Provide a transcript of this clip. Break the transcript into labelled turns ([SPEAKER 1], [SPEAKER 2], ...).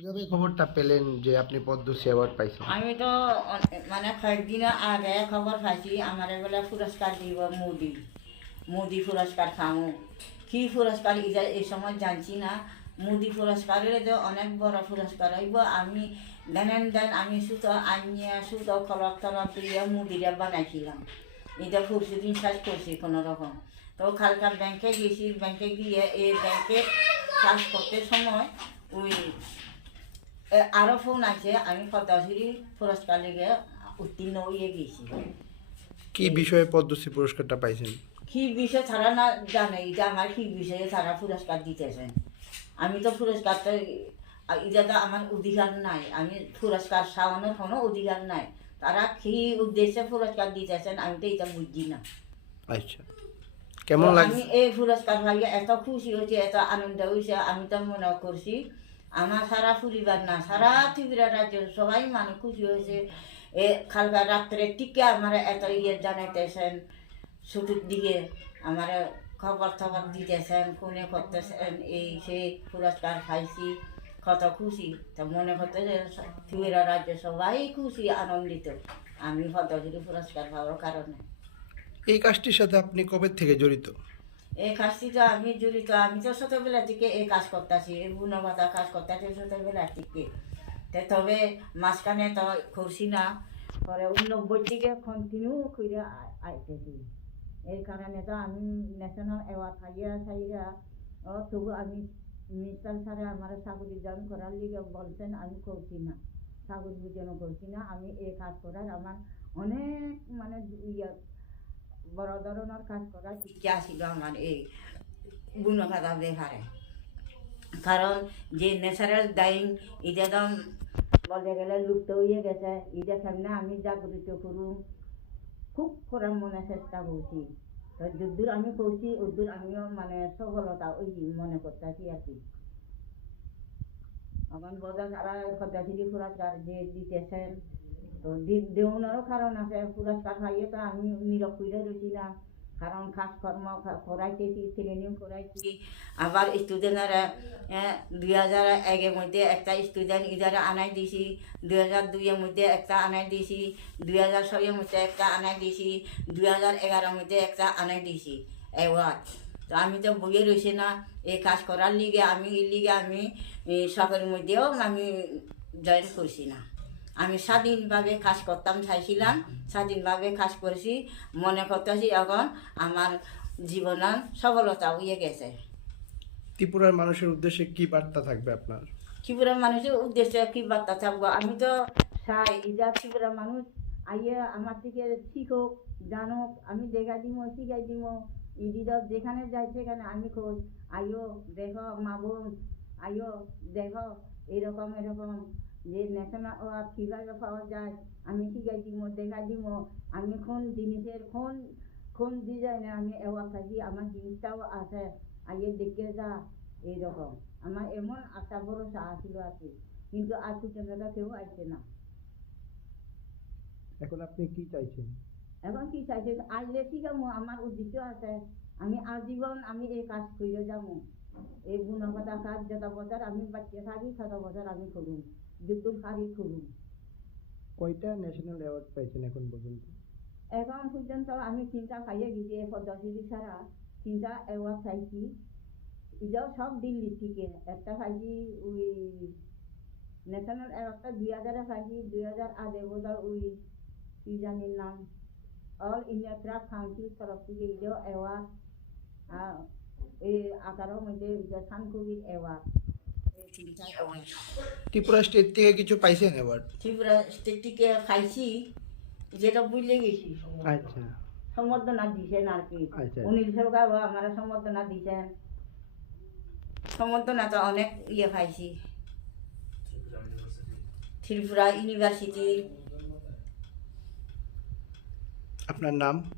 [SPEAKER 1] কীভাবে খবরটা পেলেন যে আপনি পদ্মশ্রী অ্যাওয়ার্ড পাইছেন?
[SPEAKER 2] আমি তো মানে কয়েকদিন আগে খবর পাইছি, আমার এগুলা পুরস্কার দিব মোদি। মোদি পুরস্কার খামু। কি পুরস্কার? ইজা এই সময় জানছি না। মোদি পুরস্কারের তো অনেক বড় পুরস্কার হইব, আমি দেন দেন আমি সুতো আনিয়া, সুতো খলক তলক দিয়ে মুদিরা বানাইছিলাম। এটা পরশুদিন শেষ করছি কোনো রকম তো কালকা ব্যাংকে গেছি, ব্যাংকে গিয়ে এই ব্যাংকে কাজ করতে সময় ওই আরও ফোন আছে আমি পদ্মশ্রী পুরস্কার লেগে উত্তীর্ণ হয়ে গেছি।
[SPEAKER 1] কি বিষয়ে পদ্মশ্রী পুরস্কারটা পাইছেন?
[SPEAKER 2] কি বিষয় ছাড়া না জানে এটা আমার কি বিষয়ে ছাড়া পুরস্কার দিতেছেন। আমি তো পুরস্কারটা এটা তো আমার অধিকার নাই। আমি পুরস্কার সাওয়ানোর কোনো অধিকার নাই। তারা কি উদ্দেশ্যে পুরস্কার দিতেছেন আমি তো এটা বুঝছি না।
[SPEAKER 1] আচ্ছা। কেমন
[SPEAKER 2] তো আমি এই পুরস্কার পাইয়ে এত খুশি হয়েছে এত আনন্দ হয়েছে আমি তো মনে করছি আমার সারা পরিবার না, সারা ত্রিপুরা রাজ্যের সবাই মানুষ খুশি হয়েছে। এ কালকা রাত্রে টিকে আমার এত ইয়ে জানাইতেছেন, ছুটির দিকে আমার খবর টবর দিতেছেন কোনে করতেছেন, এই সেই পুরস্কার খাইছি কত খুশি। তো মনে করতে যে ত্রিপুরা রাজ্য সবাই খুশি, আনন্দিত। আমি পদ্মশ্রী পুরস্কার পাওয়ার কারণে।
[SPEAKER 1] এই কাজটির সাথে আপনি কবে থেকে জড়িত?
[SPEAKER 2] এই কাজটি তো আমি জড়িত আমি, তো ছোটবেলা থেকে এই কাজ করতেছি এই বুনবাতা কাজ করতেছি ছোটবেলা থেকে। তবে মাঝখানে তো করছি না, পরে উনব্বই থেকে কন্টিনিউ করে আইতেছি এই কারণে তো আমি ন্যাশনাল অ্যাওয়ার্ড খাইয়া খাইয়া ও তবু আমি মিনিস্টার স্যারে আমার চাকরি জয়েন করার লিগে বলছেন, আমি করছি না চাকরি জন্য করছি না, আমি এই কাজ করার আমার অনেক মানে ইয়ে বড় ধরনের কাজ করার ইচ্ছা ছিল আমার এই বুনকাটা ব্যাপারে কারণ যে ন্যাচারাল ডাইং এটা তো বলতে গেলে লুপ্ত হয়ে গেছে। এটা সামনে আমি জাগরিত করুম খুব করার মনে চেষ্টা করছি। তো যদ্দূর আমি করছি ওদূর আমিও মানে সফলতা ওই মনে করতেছি আর কি। এখন বোঝা তারা পদ্মাশ্রী পুরস্কার যে দিতেছেন তো দি- দেওয়ানোরও কারণ আছে পুরস্কার পাইয়ে তো আমি নীরব করে রয়েছি না। কারণ কাজকর্ম করাইতেছি ট্রেনিং করাইছি। আবার স্টুডেন্টরা দুই হাজার একের মধ্যে একটা স্টুডেন্ট ইধারে আনাই দিছি, দুই হাজার দুইয়ের মধ্যে একটা আনাই দিছি, দুই হাজার ছয়ের মধ্যে একটা আনাই দিছি, দুই হাজার এগারোর মধ্যে একটা আনাই দিছি। অ্যাওয়ার্ড তো আমি তো বইয়ে রয়েছি না, এই কাজ করার লিগে আমি, এই লিগে আমি সবের মধ্যেও আমি জয়েন করছি না। আমি স্বাধীনভাবে কাজ করতাম চাইছিলাম স্বাধীনভাবে কাজ করছি। মনে করতেছি এখন আমার জীবনের সফলতা হয়ে গেছে।
[SPEAKER 1] ত্রিপুরার মানুষের উদ্দেশ্যে কি বার্তা থাকবে আপনার?
[SPEAKER 2] ত্রিপুরার মানুষের উদ্দেশ্যে কি বার্তা থাকব? আমি তো চাই যা ত্রিপুরার মানুষ আইয়ে আমার থেকে শিখুক জানুক। আমি দেখা দিব শিখাই দিব। ইদিদক যেখানে যাই সেখানে আমি খোঁজ। আইও দেখো মা বোন আইও দেখো এরকম এরকম। যে ন্যাশনাল অ্যাওয়ার্ড কীভাবে পাওয়া যায় আমি শিখাই দিব দেখা দিব আমি কোন জিনিসের কোন কোন ডিজাইনে আমি অ্যাওয়ার্ড থাকি আমার জিনিসটাও আছে আগে দেখে যা এইরকম। আমার এমন আশা ভরসা আর কি। কিন্তু আজ পর্যন্ত কেউ আসছে না।
[SPEAKER 1] এখন আপনি কি চাইছেন?
[SPEAKER 2] এখন কি চাইছে? আসলে ঠিক আছে আমার উদ্দেশ্য আছে। আমি আজীবন আমি এই কাজ করে যাব এই গুণগতা কাজ যত বছর আমি বাচ্চা থাকি তত বছর আমি করুন যুদ্ধ শাড়ি করুন
[SPEAKER 1] কয়টা ন্যাশনাল অ্যাওয়ার্ড পাইছেন এখন পর্যন্ত?
[SPEAKER 2] এখন পর্যন্ত আমি তিনটা খাইয়ে গেছি পদ্মশ্রী ছাড়া তিনটা অ্যাওয়ার্ড চাইছি এটাও সব দিল্লি থেকে। একটা খাইছি ওই ন্যাশনাল অ্যাওয়ার্ডটা দুই হাজারে খাইছি দুই হাজার আগে বোধহয় ওই কি জানির নাম। অল ইন্ডিয়া ক্রাফট কাউন্সিল তরফ থেকে এটাও অ্যাওয়ার্ড আর এই আকারের মধ্যে সানকবির অ্যাওয়ার্ড
[SPEAKER 1] ত্রিপুরা স্টেট থেকে কিছু পাইছেন অ্যাওয়ার্ড
[SPEAKER 2] ত্রিপুরা স্টেট থেকে খাইছি যেটা বুঝলে গেছি।
[SPEAKER 1] আচ্ছা।
[SPEAKER 2] সম্বর্ধনা দিছেন আর কি।
[SPEAKER 1] আচ্ছা।
[SPEAKER 2] অনিল সরকার আমার সম্বর্ধনা দিছেন সম্বর্ধনা তো অনেক ইয়ে পাইছি। ত্রিপুরা ইউনিভার্সিটি।
[SPEAKER 1] আপনার নাম?